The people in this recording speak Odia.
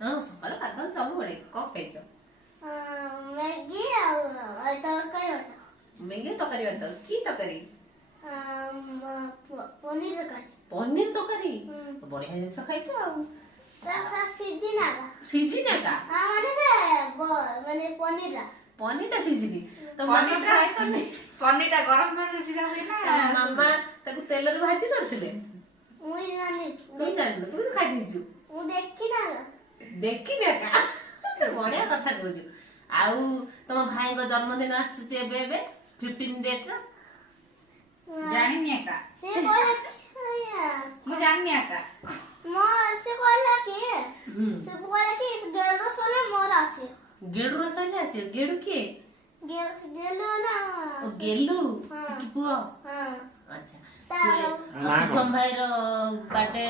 ହଁ ସକାଳ ଗାଧୁଆ ସବୁବେଳେ କଣ ଖାଇଛ? ମ୍ୟାଗି ଆଉ ତରକାରୀ ଭାତ। ମ୍ୟାଗି ତରକାରୀ ଭାତ କି ତରକାରୀ? ପନିର ତରକାରୀ। ପନିର ତରକାରୀ ବଢିଆ ଜିନିଷ ଖାଇଛ ଆଉ। ସିଝିନା କା ମାନେ ପନିର ପନିରଟା ସିଝିନି ତ ପନିରଟା ଗରମ ପାଣିରେ ସିଝା ହୁଏ ନା ମାମା ତାକୁ ତେଲରେ ଭାଜି ନଥିଲେ? ମୁଁ ଜାଣିନି। ତୁ ଜାଣିନୁ ତୁ ଖାଇ ଦେଇଛୁ। ମୁଁ ଦେଖିନା ଦେଖିନା କା ବଢିଆ କଥା କହୁଛୁ। ଆଉ ତମ ଭାଇଙ୍କ ଜନ୍ମଦିନ ଆସୁଛି ଏବେ ଏବେ 15 ଡେଟ୍ ର। ଜାଣିନି ଏକା ସେ କହିଲା ମୁଁ ଜାଣିନି ଏକା ସେ କହିଲା କି ଗେଡୁ ସଲେ ମୋର ଆସିବ। ଗେଡୁର ସଇଲେ ଆସିବ। ଗେଡୁ କିଏ? ଗେଲୁ ନା ଗେଲୁ ହଁ। କି ପୁଅ? ହଁ ଆଚ୍ଛା ତାର ଶୁଭମ ଭାଇର ବାର୍ଥଡେ